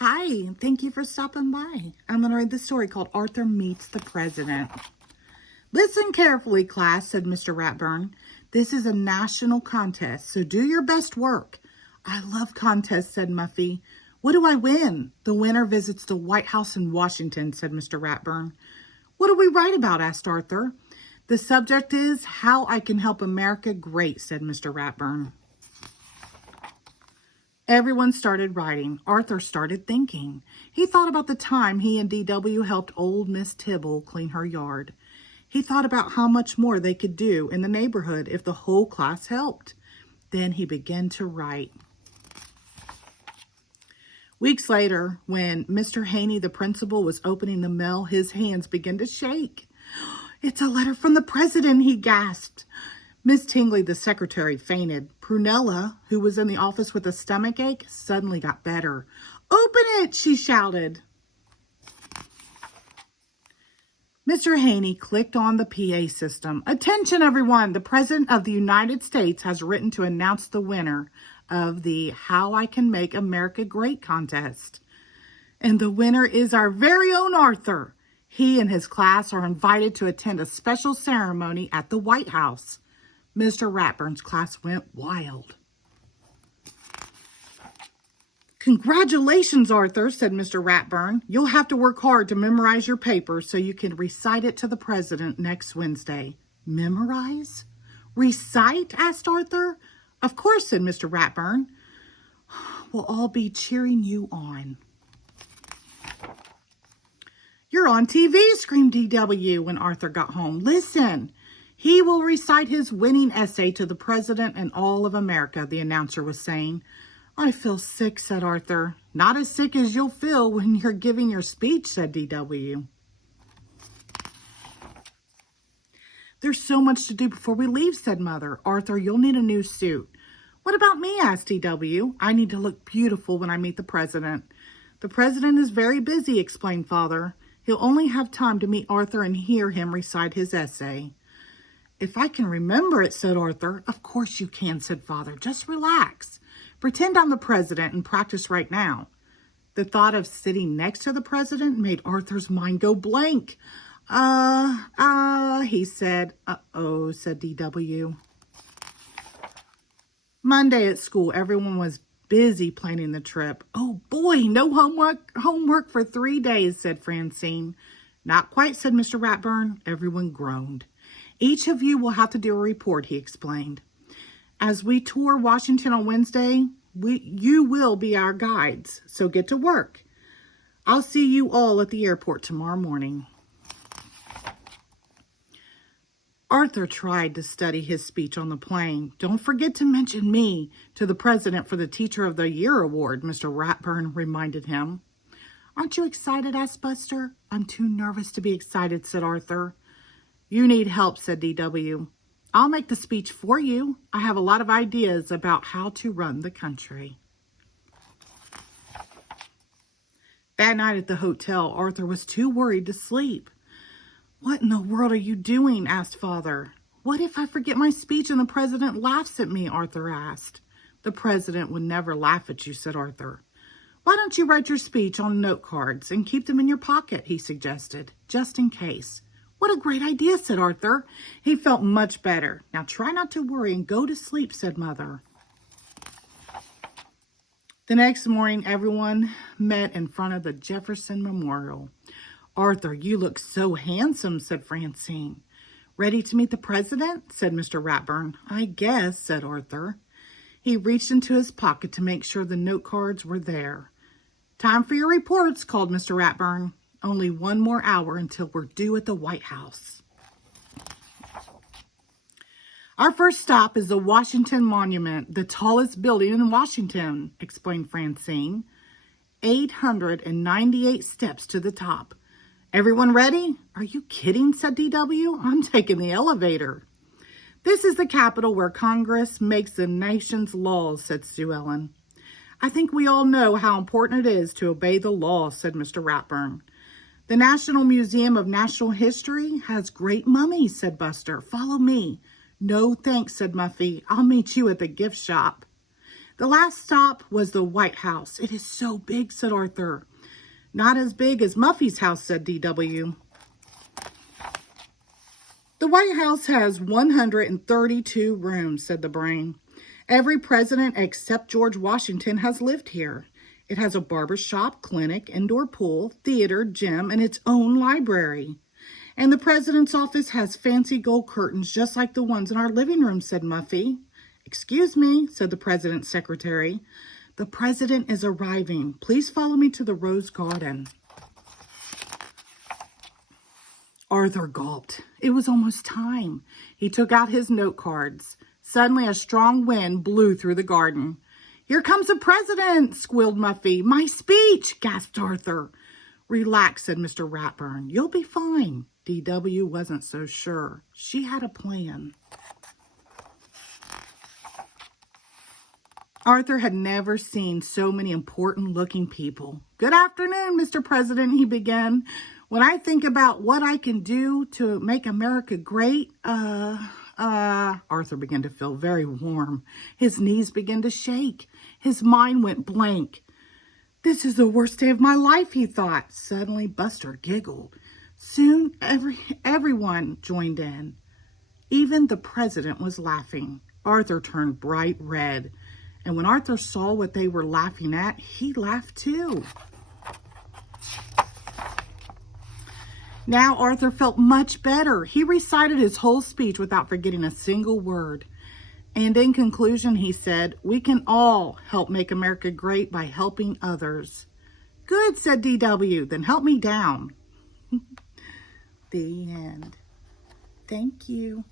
Hi, thank you for stopping by. I'm going to read the story called Arthur Meets the President. Listen carefully, class, said Mr. Ratburn. This is a national contest, so do your best work. I love contests, said Muffy. What do I win? The winner visits the White House in Washington, said Mr. Ratburn. What do we write about? Asked Arthur. The subject is How I Can Help America Great, said Mr. Ratburn. Everyone started writing. Arthur started thinking. He thought about the time he and D.W. helped old Miss Tibble clean her yard. He thought about how much more they could do in the neighborhood if the whole class helped. Then he began to write. Weeks later, when Mr. Haney, the principal, was opening the mail, his hands began to shake. "It's a letter from the president," he gasped. Miss Tingley, the secretary, fainted. Prunella, who was in the office with a stomach ache, suddenly got better. "Open it," she shouted. Mr. Haney clicked on the PA system. "Attention, everyone. The President of the United States has written to announce the winner of the How I Can Make America Great contest. And the winner is our very own Arthur. He and his class are invited to attend a special ceremony at the White House." Mr. Ratburn's class went wild. "Congratulations, Arthur," said Mr. Ratburn. "You'll have to work hard to memorize your paper so you can recite it to the president next Wednesday." "Memorize? Recite?" asked Arthur. "Of course," said Mr. Ratburn. "We'll all be cheering you on." "You're on TV," screamed D.W. when Arthur got home. "Listen. He will recite his winning essay to the president and all of America," the announcer was saying. "I feel sick," said Arthur. "Not as sick as you'll feel when you're giving your speech," said D.W. "There's so much to do before we leave," said Mother. "Arthur, you'll need a new suit." "What about me?" asked D.W. "I need to look beautiful when I meet the president." "The president is very busy," explained Father. "He'll only have time to meet Arthur and hear him recite his essay." "If I can remember it," said Arthur. "Of course you can," said Father. "Just relax. Pretend I'm the president and practice right now." The thought of sitting next to the president made Arthur's mind go blank. He said. "Uh-oh," said D.W. Monday at school, everyone was busy planning the trip. "Oh boy, no homework for 3 days," said Francine. "Not quite," said Mr. Ratburn. Everyone groaned. "Each of you will have to do a report," he explained. "As we tour Washington on Wednesday, you will be our guides, so get to work. I'll see you all at the airport tomorrow morning." Arthur tried to study his speech on the plane. "Don't forget to mention me to the president for the Teacher of the Year award," Mr. Ratburn reminded him. "Aren't you excited?" asked Buster. "I'm too nervous to be excited," said Arthur. "You need help," said D.W. "I'll make the speech for you. I have a lot of ideas about how to run the country." That night at the hotel, Arthur was too worried to sleep. "What in the world are you doing?" asked Father. "What if I forget my speech and the president laughs at me?" Arthur asked. "The president would never laugh at you," said Arthur. "Why don't you write your speech on note cards and keep them in your pocket?" he suggested, "just in case." "What a great idea," said Arthur. He felt much better. "Now try not to worry and go to sleep," said Mother. The next morning, everyone met in front of the Jefferson Memorial. "Arthur, you look so handsome," said Francine. "Ready to meet the president?" said Mr. Ratburn. "I guess," said Arthur. He reached into his pocket to make sure the note cards were there. "Time for your reports," called Mr. Ratburn. "Only 1 more hour until we're due at the White House." "Our first stop is the Washington Monument, the tallest building in Washington," explained Francine. 898 steps to the top. "Everyone ready?" "Are you kidding?" said D.W. "I'm taking the elevator." "This is the Capitol where Congress makes the nation's laws," said Sue Ellen. "I think we all know how important it is to obey the law," said Mr. Ratburn. "The National Museum of Natural History has great mummies," said Buster. "Follow me." "No, thanks," said Muffy. "I'll meet you at the gift shop." The last stop was the White House. It is so big, said Arthur. Not as big as Muffy's house, said D.W. The White House has 132 rooms, said the brain. Every president except George Washington has lived here. It has a barber shop, clinic, indoor pool, theater, gym, and its own library. And the president's office has fancy gold curtains just like the ones in our living room, said Muffy. Excuse me, said the president's secretary. The president is arriving. Please follow me to the Rose Garden. Arthur gulped. It was almost time. He took out his note cards. Suddenly, a strong wind blew through the garden. Here comes the president, squealed Muffy. My speech, gasped Arthur. Relax, said Mr. Ratburn. You'll be fine. D.W. wasn't so sure. She had a plan. Arthur had never seen so many important-looking people. Good afternoon, Mr. President, he began. When I think about what I can do to make America great, Arthur began to feel very warm. His knees began to shake. His mind went blank. This is the worst day of my life, he thought. Suddenly, Buster giggled. Soon, everyone joined in. Even the president was laughing. Arthur turned bright red. And when Arthur saw what they were laughing at, he laughed too. Now Arthur felt much better. He recited his whole speech without forgetting a single word. And in conclusion, he said, we can all help make America great by helping others. Good, said D.W. Then help me down. The end. Thank you.